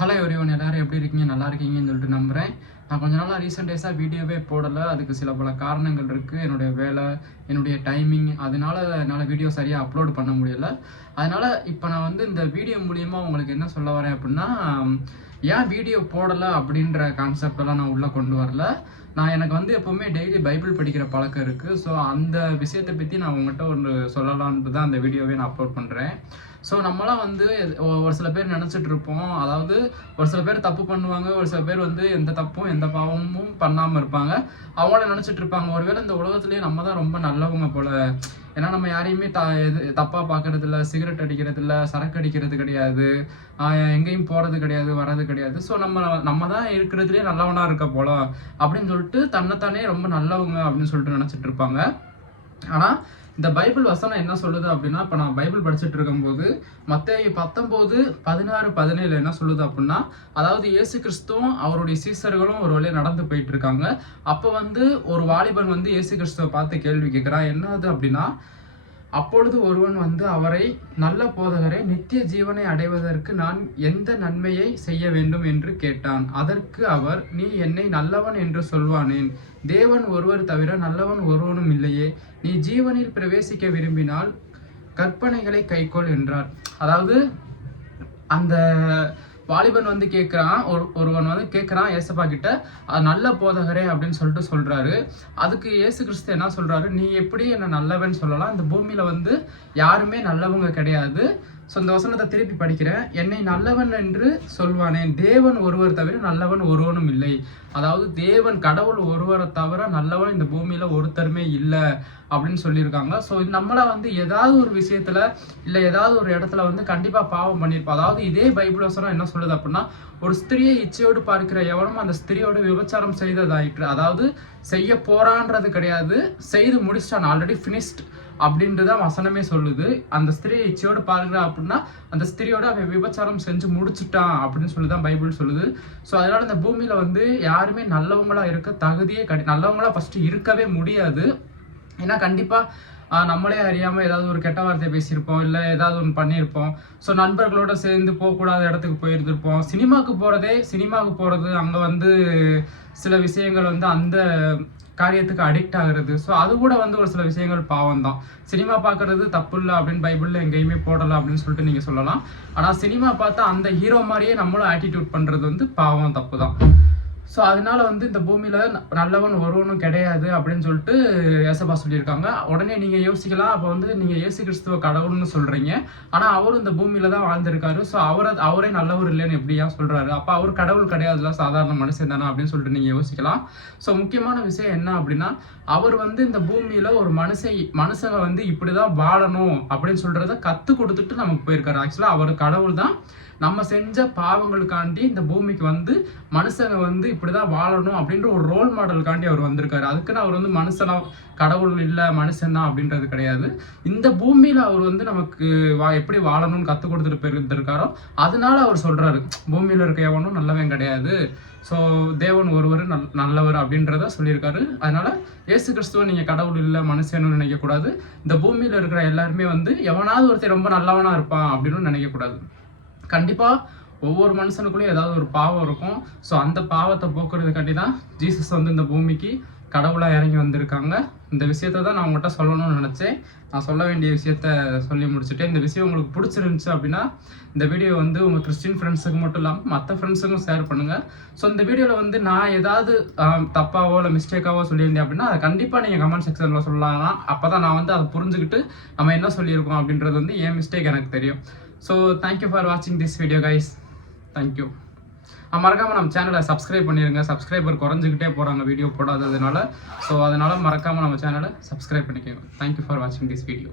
Hello everyone, எல்லாரும் எப்படி இருக்கீங்க? நல்லா இருக்கீங்கன்னு சொல்லிட்டு நம்புகிறேன். நான் கொஞ்ச நாளாக ரீசெண்ட் டேஸாக வீடியோவே போடலை. அதுக்கு சில பல காரணங்கள் இருக்குது. என்னுடைய வேலை, என்னுடைய டைமிங், என்னால் வீடியோ சரியாக அப்லோட் பண்ண முடியலை. அதனால் இப்போ நான் வந்து இந்த வீடியோ மூலியமாக உங்களுக்கு என்ன சொல்ல வரேன் அப்படின்னா, ஏன் வீடியோ போடலை அப்படின்ற கான்செப்டெல்லாம் நான் உள்ளே கொண்டு வரல. எனக்கு வந்து எப்போவுமே டெய்லி பைபிள் படிக்கிற பழக்கம் இருக்குது. ஸோ அந்த விஷயத்தை பற்றி நான் உங்கள்கிட்ட ஒன்று சொல்லலான்ட்டு தான் அந்த வீடியோவே நான் அப்லோட் பண்ணுறேன். ஸோ நம்மளாம் வந்து ஒரு சில பேர் நினச்சிட்டு இருப்போம், அதாவது ஒரு சில பேர் தப்பு பண்ணுவாங்க, ஒரு சில பேர் வந்து எந்த தப்பும் எந்த பாவமும் பண்ணாமல் இருப்பாங்க. அவங்கள நினச்சிட்டு இருப்பாங்க, ஒருவேளை இந்த உலகத்துலேயே நம்ம தான் ரொம்ப நல்லவங்க போல். ஏன்னா நம்ம யாரையுமே தப்பாக பார்க்கறது இல்லை, சிகரெட் அடிக்கிறது இல்லை, சரக்கு அடிக்கிறது கிடையாது, எங்கேயும் போகிறது கிடையாது, வர்றது கிடையாது. ஸோ நம்ம தான் இருக்கிறதுலே நல்லவனாக இருக்க போல அப்படின்னு சொல்லிட்டு தன்னைத்தானே ரொம்ப நல்லவங்க அப்படின்னு சொல்லிட்டு நினச்சிட்டு இருப்பாங்க. ஆனால் இந்த பைபிள் வசனம் என்ன சொல்லுது அப்படின்னா, இப்போ நான் பைபிள் படிச்சுட்டு இருக்கும்போது மத்தேயு 19:16-17 என்ன சொல்லுது அப்படின்னா, அதாவது இயேசு கிறிஸ்துவும் அவருடைய சீசர்களும் ஒரு வழியாக நடந்து போயிட்டு இருக்காங்க. அப்போ வந்து ஒரு வாலிபன் வந்து இயேசு கிறிஸ்துவை பார்த்து கேள்வி கேட்குறான். என்னது அப்படின்னா, அப்பொழுது ஒருவன் வந்து அவரை, நல்ல போதகரே, நித்திய ஜீவனை அடைவதற்கு நான் எந்த நன்மையை செய்ய வேண்டும் என்று கேட்டான். அதற்கு அவர், நீ என்னை நல்லவன் என்று சொல்வானேன்? தேவன் ஒருவர் தவிர நல்லவன் ஒருவனும் இல்லையே. நீ ஜீவனில் பிரவேசிக்க விரும்பினால் கற்பனைகளை கைக்கொள் என்றார். அதாவது அந்த வாலிபன் வந்து கேட்குறான், ஒருவன் வந்து கேட்குறான் ஏசப்பா கிட்ட, நல்ல போதகரே அப்படின்னு சொல்லிட்டு சொல்கிறாரு. அதுக்கு ஏசு கிறிஸ்து என்ன சொல்கிறாரு, நீ எப்படி என்ன நல்லவன் சொல்லலாம்? இந்த பூமியில் வந்து யாருமே நல்லவங்க கிடையாது. ஸோ இந்த வசனத்தை திருப்பி படிக்கிறேன். என்னை நல்லவன் என்று சொல்வானேன்? தேவன் ஒருவர் தவிர நல்லவன் ஒருவனும் இல்லை. அதாவது தேவன், கடவுள் ஒருவரை தவிர நல்லவன் இந்த பூமியில் ஒருத்தருமே இல்லை அப்படின்னு சொல்லியிருக்காங்க. ஸோ நம்மளை வந்து ஏதாவது ஒரு விஷயத்தில் இல்லை ஏதாவது ஒரு இடத்துல வந்து கண்டிப்பாக பாவம் பண்ணியிருப்போம். அதாவது இதே பைபிள் வசனம் என்ன சொல்லுது அப்படின்னா, ஒரு ஸ்திரியை இச்சையோடு பார்க்கிற எவனும் அந்த ஸ்திரியோட விபச்சாரம் செய்ததாயிற்று. அதாவது செய்ய போறான்றது கிடையாது, செய்து முடிச்சிட்டான், ஆல்ரெடி ஃபினிஷ்ட் அப்படின்றதான் வசனமே சொல்லுது. அந்த ஸ்திரியை இச்சையோடு பார்க்கிறா அப்படின்னா அந்த ஸ்திரியோட அவன் விபச்சாரம் செஞ்சு முடிச்சுட்டான் அப்படின்னு சொல்லிதான் பைபிள் சொல்லுது. ஸோ அதனால இந்த பூமியில வந்து யாருமே நல்லவங்களா இருக்க தகுதியே நல்லவங்களா ஃபர்ஸ்ட் இருக்கவே முடியாது. ஏன்னா கண்டிப்பா நம்மளே அறியாமல் ஏதாவது ஒரு கெட்ட வார்த்தையை பேசியிருப்போம், இல்லை ஏதாவது ஒன்று பண்ணியிருப்போம். ஸோ நண்பர்களோட சேர்ந்து போகக்கூடாத இடத்துக்கு போயிருந்திருப்போம். சினிமாவுக்கு போகிறது, அங்கே வந்து சில விஷயங்கள் வந்து அந்த காரியத்துக்கு அடிக்ட் ஆகுறது. ஸோ அது கூட வந்து ஒரு சில விஷயங்கள் பாவம் தான். சினிமா பார்க்கறது தப்பு இல்லை அப்படின்னு பைபிளில் எங்கேயுமே போடலை அப்படின்னு சொல்லிட்டு நீங்கள் சொல்லலாம். ஆனால் சினிமா பார்த்தா அந்த ஹீரோ மாதிரியே நம்மளும் ஆட்டிடியூட் பண்ணுறது வந்து பாவம், தப்பு தான். ஸோ அதனால வந்து இந்த பூமியில் நல்லவன் ஒருவனும் கிடையாது அப்படின்னு சொல்லிட்டு ஏசப்பா சொல்லியிருக்காங்க. உடனே நீங்கள் யோசிக்கலாம், அப்போ வந்து நீங்கள் இயேசு கிறிஸ்துவ கடவுள்னு சொல்கிறீங்க, ஆனால் அவரும் இந்த பூமியில் தான் வாழ்ந்திருக்காரு. ஸோ அவரே நல்லவர் இல்லைன்னு எப்படியா சொல்கிறாரு? அப்போ அவர் கடவுள் கிடையாதுல, சாதாரண மனுஷன் தானே அப்படின்னு சொல்லிட்டு நீங்கள் யோசிக்கலாம். ஸோ முக்கியமான விஷயம் என்ன அப்படின்னா, அவர் வந்து இந்த பூமியில் ஒரு மனுஷங்க வந்து இப்படி தான் வாழணும் அப்படின்னு சொல்கிறத கற்றுக் கொடுத்துட்டு நமக்கு போயிருக்காரு. ஆக்சுவலாக அவர் கடவுள் தான். நம்ம செஞ்ச பாவங்களுக்காண்டி இந்த பூமிக்கு வந்து மனுஷங்க வந்து இப்படிதான் வாழணும் அப்படின்ற ஒரு ரோல் மாடலுக்காண்டி அவர் வந்திருக்காரு. அதுக்குன்னு அவர் வந்து மனுஷனா, கடவுள் இல்லை மனுஷன் தான் அப்படின்றது கிடையாது. இந்த பூமியில அவர் வந்து நமக்கு எப்படி வாழணும்னு கற்றுக் கொடுத்துட்டு போயிருந்திருக்காரோ அதனால அவர் சொல்றாரு, பூமியில இருக்க எவனும் நல்லவன் கிடையாது, ஸோ தேவன் ஒருவர் நல்லவர் அப்படின்றத சொல்லியிருக்காரு. அதனால இயேசு கிறிஸ்துவ நீங்க கடவுள் இல்லை மனுஷன்னு நினைக்கக்கூடாது. இந்த பூமியில இருக்கிற எல்லாருமே வந்து எவனாவது ஒருத்தர் ரொம்ப நல்லவனா இருப்பான் அப்படின்னு நினைக்கக்கூடாது. கண்டிப்பாக ஒவ்வொரு மனுஷனுக்குள்ளேயும் ஏதாவது ஒரு பாவம் இருக்கும். ஸோ அந்த பாவத்தை போக்குறதுக்காண்டி தான் ஜீசஸ் வந்து இந்த பூமிக்கு கடவுளாக இறங்கி வந்திருக்காங்க. இந்த விஷயத்த தான் நான் உங்கள்கிட்ட சொல்லணும்னு நினச்சேன். நான் சொல்ல வேண்டிய விஷயத்த சொல்லி முடிச்சுட்டேன். இந்த விஷயம் உங்களுக்கு பிடிச்சிருந்துச்சு அப்படின்னா இந்த வீடியோ வந்து உங்கள் கிறிஸ்டின் ஃப்ரெண்ட்ஸுக்கு மட்டும் இல்லாமல் மற்ற ஃப்ரெண்ட்ஸுக்கும் ஷேர் பண்ணுங்கள். ஸோ இந்த வீடியோவில் வந்து நான் ஏதாவது தப்பாவோ இல்லை மிஸ்டேக்காவோ சொல்லியிருந்தேன் அப்படின்னா அதை கண்டிப்பாக நீங்கள் கமெண்ட் செக்ஷனில் சொல்லலாம். அப்போ தான் நான் வந்து அதை புரிஞ்சுக்கிட்டு நம்ம என்ன சொல்லியிருக்கோம் அப்படின்றது வந்து என் மிஸ்டேக் எனக்கு தெரியும். ஸோ தேங்க்யூ ஃபார் வாட்சிங் திஸ் வீடியோ கைஸ். தேங்க்யூ. மறக்காமல் நம்ம சேனலை சப்ஸ்கிரைப் பண்ணிடுங்க. சப்ஸ்கிரைபர் குறைஞ்சிக்கிட்டே போகிறாங்க வீடியோ போடாததுனால. ஸோ அதனால் மறக்காமல் நம்ம சேனலை சப்ஸ்கிரைப் பண்ணிக்கோங்க. தேங்க்யூ ஃபார் வாட்சிங் திஸ் வீடியோ.